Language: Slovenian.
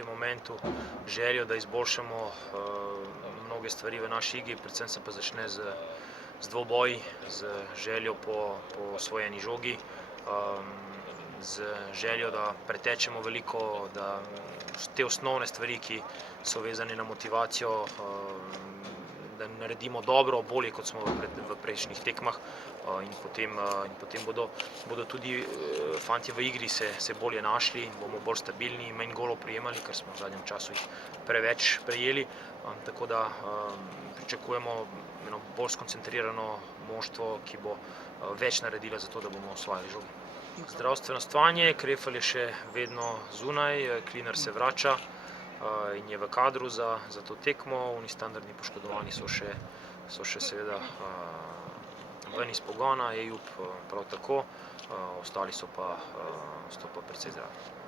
tem momentu, željo, da izboljšamo mnoge stvari v naši igri, predvsem se pa začne z dvoboji, z željo po osvojeni žogi, z željo, da pretečemo veliko, da te osnovne stvari, ki so vezane na motivacijo, da naredimo dobro, bolje kot smo v prejšnjih tekmah, in potem bodo tudi fantje v igri se bolje našli in bomo bolj stabilni, manj golov prijemali, ker smo v zadnjem času jih preveč prejeli, tako da pričakujemo eno bolj skoncentrirano moštvo, ki bo več naredila za to, da bomo osvajali žoge. Zdravstveno stanje, Krefl je še vedno zunaj, Klinar se vrača in je v kadru za to tekmo, oni standardni poškodovani so še seveda ven iz pogona, Ejup prav tako, ostali so pa precej zdravi.